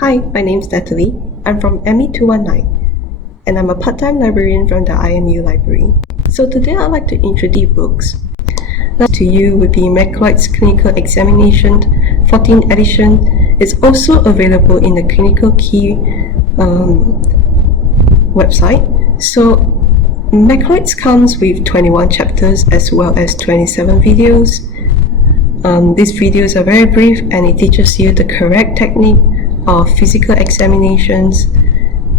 Hi, my name's Natalie. I'm from ME219, and I'm a part-time librarian from the IMU library. So today I'd like to introduce books. Now to you would be Macleod's Clinical Examination 14th edition. It's also available in the Clinical Key website. So Macleod's comes with 21 chapters as well as 27 videos. These videos are very brief and it teaches you the correct technique of physical examinations.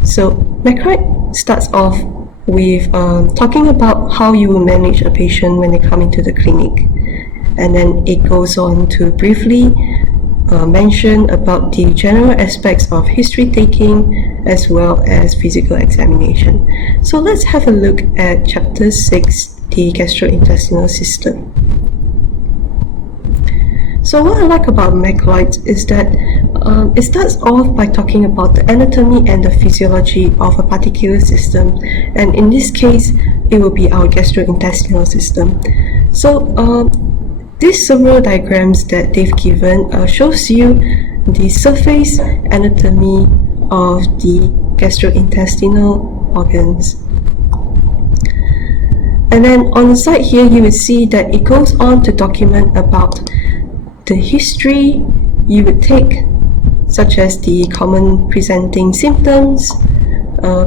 So Macleod starts off with talking about how you will manage a patient when they come into the clinic, and then it goes on to briefly mention about the general aspects of history taking as well as physical examination. So let's have a look at chapter 6, the gastrointestinal system. So what I like about Macleod is that it starts off by talking about the anatomy and the physiology of a particular system, and in this case it will be our gastrointestinal system. So these several diagrams that they've given shows you the surface anatomy of the gastrointestinal organs. And then on the side here you will see that it goes on to document about the history you would take, such as the common presenting symptoms,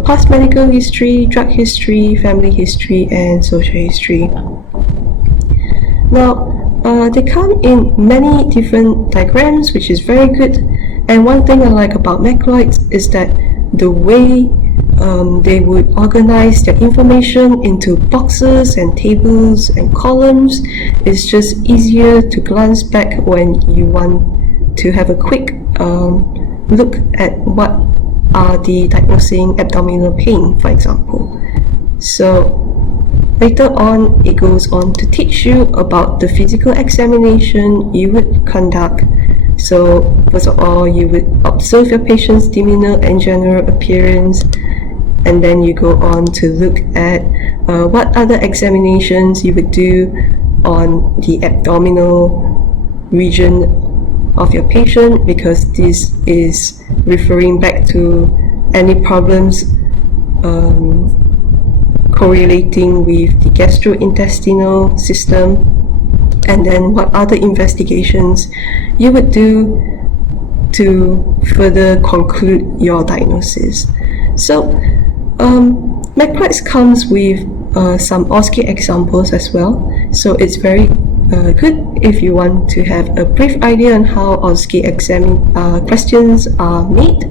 past medical history, drug history, family history, and social history. Now, they come in many different diagrams, which is very good. And one thing I like about Macleod is that the way they would organize their information into boxes and tables and columns is just easier to glance back when you want to have a quick look at what are the diagnosing abdominal pain, for example. So later on, it goes on to teach you about the physical examination you would conduct. So first of all, you would observe your patient's demeanor and general appearance, and then you go on to look at what other examinations you would do on the abdominal region of your patient, because this is referring back to any problems correlating with the gastrointestinal system, and then what other investigations you would do to further conclude your diagnosis. So Macleod comes with some OSCE examples as well, so it's very good if you want to have a brief idea on how OSCE questions are made.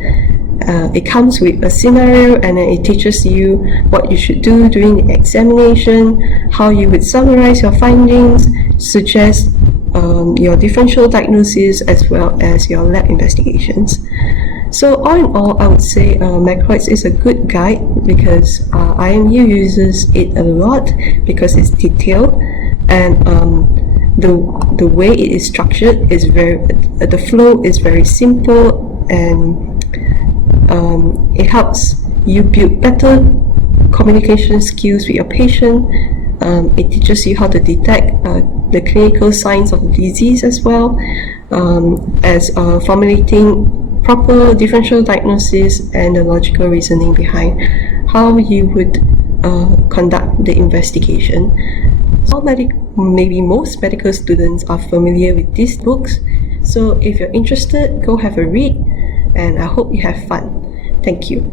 It comes with a scenario, and then it teaches you what you should do during the examination, how you would summarize your findings, suggest your differential diagnosis as well as your lab investigations. So all in all, I would say Macleod is a good guide because IMU uses it a lot because it's detailed, and the way it is structured is the flow is very simple, and it helps you build better communication skills with your patient. It teaches you how to detect the clinical signs of the disease as well as formulating proper differential diagnosis and the logical reasoning behind how you would conduct the investigation. So maybe most medical students are familiar with these books, so if you're interested, go have a read, and I hope you have fun. Thank you.